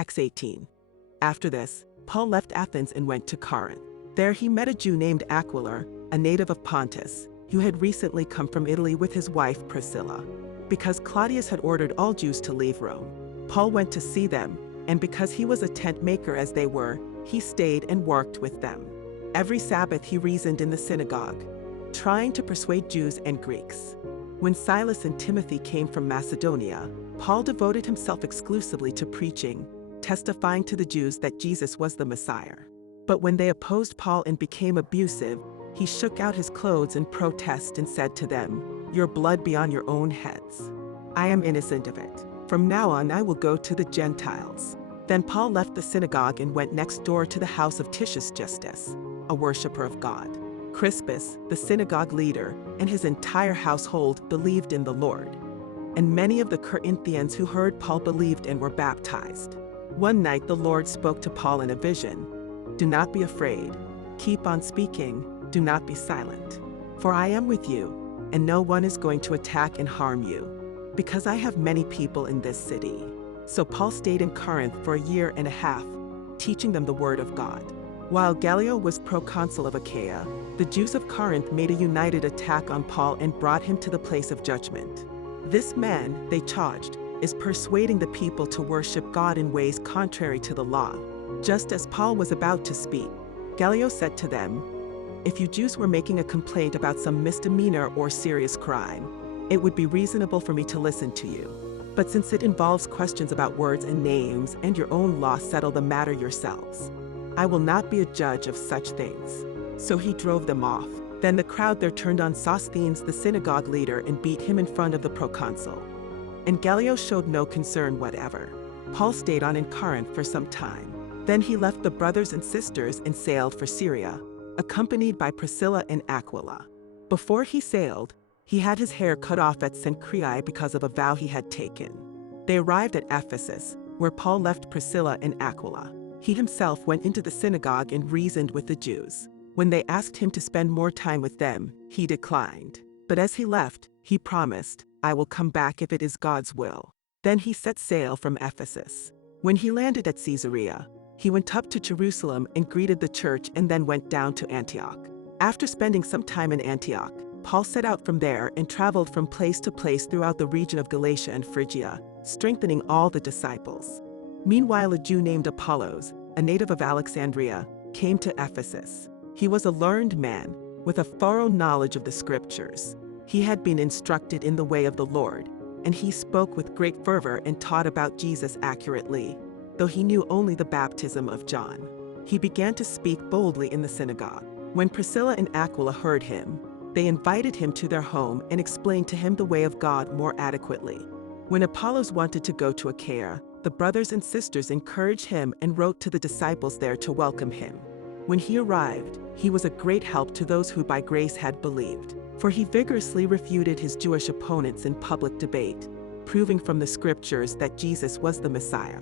Acts 18. After this, Paul left Athens and went to Corinth. There he met a Jew named Aquila, a native of Pontus, who had recently come from Italy with his wife Priscilla. Because Claudius had ordered all Jews to leave Rome, Paul went to see them, and because he was a tent maker as they were, he stayed and worked with them. Every Sabbath he reasoned in the synagogue, trying to persuade Jews and Greeks. When Silas and Timothy came from Macedonia, Paul devoted himself exclusively to preaching, testifying to the Jews that Jesus was the Messiah. But when they opposed Paul and became abusive, he shook out his clothes in protest and said to them, "Your blood be on your own heads. I am innocent of it. From now on I will go to the Gentiles." Then Paul left the synagogue and went next door to the house of Titius Justus, a worshiper of God. Crispus, the synagogue leader, and his entire household believed in the Lord. And many of the Corinthians who heard Paul believed and were baptized. One night the Lord spoke to Paul in a vision. "Do not be afraid. Keep on speaking. Do not be silent. For I am with you, and no one is going to attack and harm you, because I have many people in this city." So Paul stayed in Corinth for a year and a half, teaching them the word of God. While Gallio was proconsul of Achaia, the Jews of Corinth made a united attack on Paul and brought him to the place of judgment. "This man," they charged, "is persuading the people to worship God in ways contrary to the law." Just as Paul was about to speak, Gallio said to them, "If you Jews were making a complaint about some misdemeanor or serious crime, it would be reasonable for me to listen to you. But since it involves questions about words and names and your own law, settle the matter yourselves. I will not be a judge of such things." So he drove them off. Then the crowd there turned on Sosthenes, the synagogue leader, and beat him in front of the proconsul. And Gallio showed no concern whatever. Paul stayed on in Corinth for some time. Then he left the brothers and sisters and sailed for Syria, accompanied by Priscilla and Aquila. Before he sailed, he had his hair cut off at Cenchreae because of a vow he had taken. They arrived at Ephesus, where Paul left Priscilla and Aquila. He himself went into the synagogue and reasoned with the Jews. When they asked him to spend more time with them, he declined. But as he left, he promised, "I will come back if it is God's will." Then he set sail from Ephesus. When he landed at Caesarea, he went up to Jerusalem and greeted the church and then went down to Antioch. After spending some time in Antioch, Paul set out from there and traveled from place to place throughout the region of Galatia and Phrygia, strengthening all the disciples. Meanwhile, a Jew named Apollos, a native of Alexandria, came to Ephesus. He was a learned man, with a thorough knowledge of the scriptures. He had been instructed in the way of the Lord, and he spoke with great fervor and taught about Jesus accurately, though he knew only the baptism of John. He began to speak boldly in the synagogue. When Priscilla and Aquila heard him, they invited him to their home and explained to him the way of God more adequately. When Apollos wanted to go to Achaia, the brothers and sisters encouraged him and wrote to the disciples there to welcome him. When he arrived, he was a great help to those who by grace had believed, for he vigorously refuted his Jewish opponents in public debate, proving from the scriptures that Jesus was the Messiah.